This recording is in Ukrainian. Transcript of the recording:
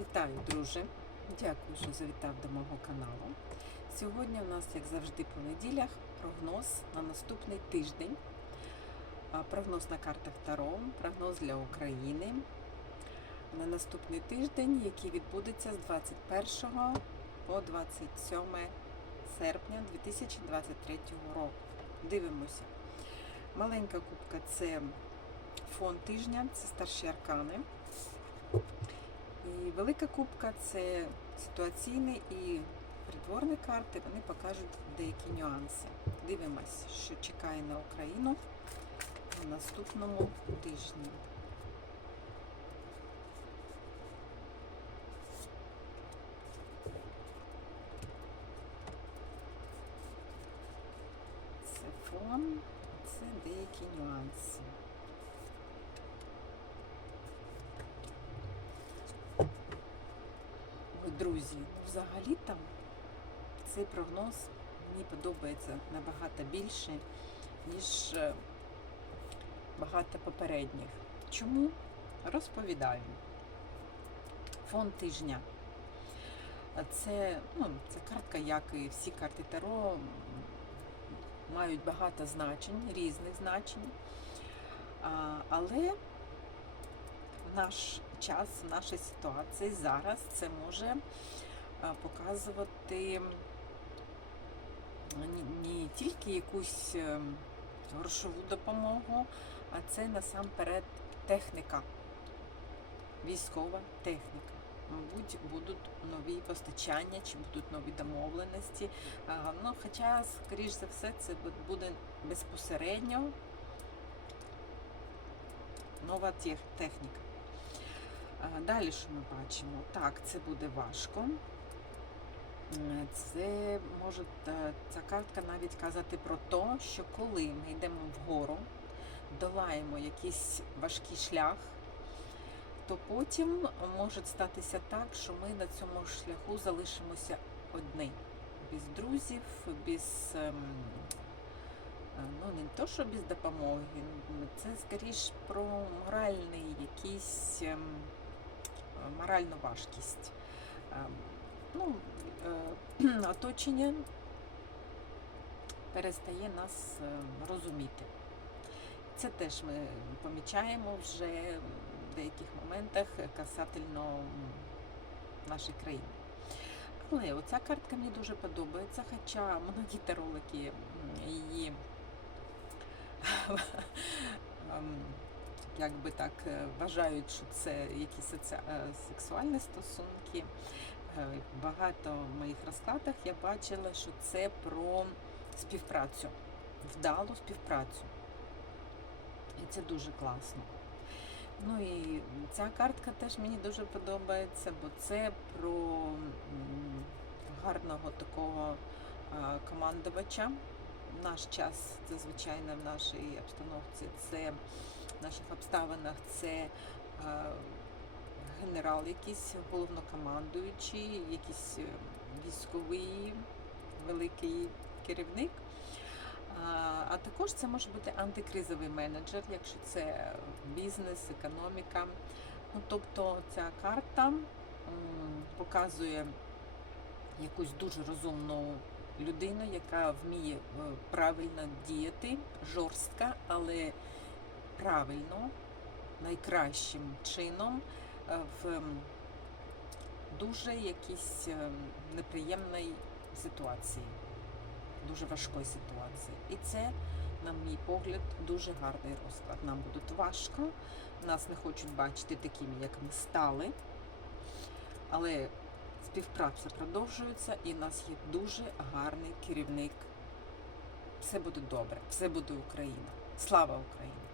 Вітаю, друже! Дякую, що завітав до мого каналу. Сьогодні у нас, як завжди, по неділях прогноз на наступний тиждень. Прогноз на картах Таро, прогноз для України на наступний тиждень, який відбудеться з 21 по 27 серпня 2023 року. Дивимося. Маленька кубка це фон тижня, це старші аркани. І велика кубка це ситуаційні і притворні карти, вони покажуть деякі нюанси. Дивимось, що чекає на Україну на наступному тижні. Це фон, це деякі нюанси. Друзі, взагалі там цей прогноз мені подобається набагато більше, ніж е, багато попередніх. Чому? Розповідаю. Фон тижня. Це, ну, це картка, як і всі карти Таро, мають багато значень, різних значень. Але наш час, в нашій ситуації зараз це може показувати не, тільки якусь ем, грошову допомогу, а це насамперед техніка, військова техніка. Мабуть, будуть нові постачання чи будуть нові домовленості. Ну, хоча, скоріш за все, це буде безпосередньо нова техніка. Далі, що ми бачимо? Так, це буде важко. Це може ця картка навіть казати про те, що коли ми йдемо вгору, долаємо якийсь важкий шлях, то потім може статися так, що ми на цьому шляху залишимося одні, без друзів, без ем, е, ну не то, що без допомоги, це скоріш про моральний якийсь ем, моральну важкість. Ем, Ну, е, оточення перестає нас е, розуміти. Це теж ми помічаємо вже в деяких моментах касательно нашої країни. Але оця картка мені дуже подобається, хоча многі таролики її як би так е, вважають, що це якісь е, сексуальні стосунки. Е, Багато в моїх розкладах я бачила, що це про співпрацю, вдалу співпрацю. І це дуже класно. Ну і ця картка теж мені дуже подобається, бо це про гарного такого командувача. Наш час, зазвичай в нашій обстановці, це наших обставинах це а, генерал якийсь, головнокомандуючий, якийсь е, військовий великий керівник. А, а також це може бути антикризовий менеджер, якщо це бізнес, економіка. Ну, тобто ця карта показує якусь дуже розумну людину, яка вміє е, правильно діяти, жорстка, але правильно, найкращим чином е, в дуже якійсь е, неприємній ситуації, дуже важкої ситуації. І це, на мій погляд, дуже гарний розклад. Нам буде важко, нас не хочуть бачити такими, як ми стали. Але співпраця продовжується, і в нас є дуже гарний керівник. Все буде добре, все буде Україна. Слава Україні!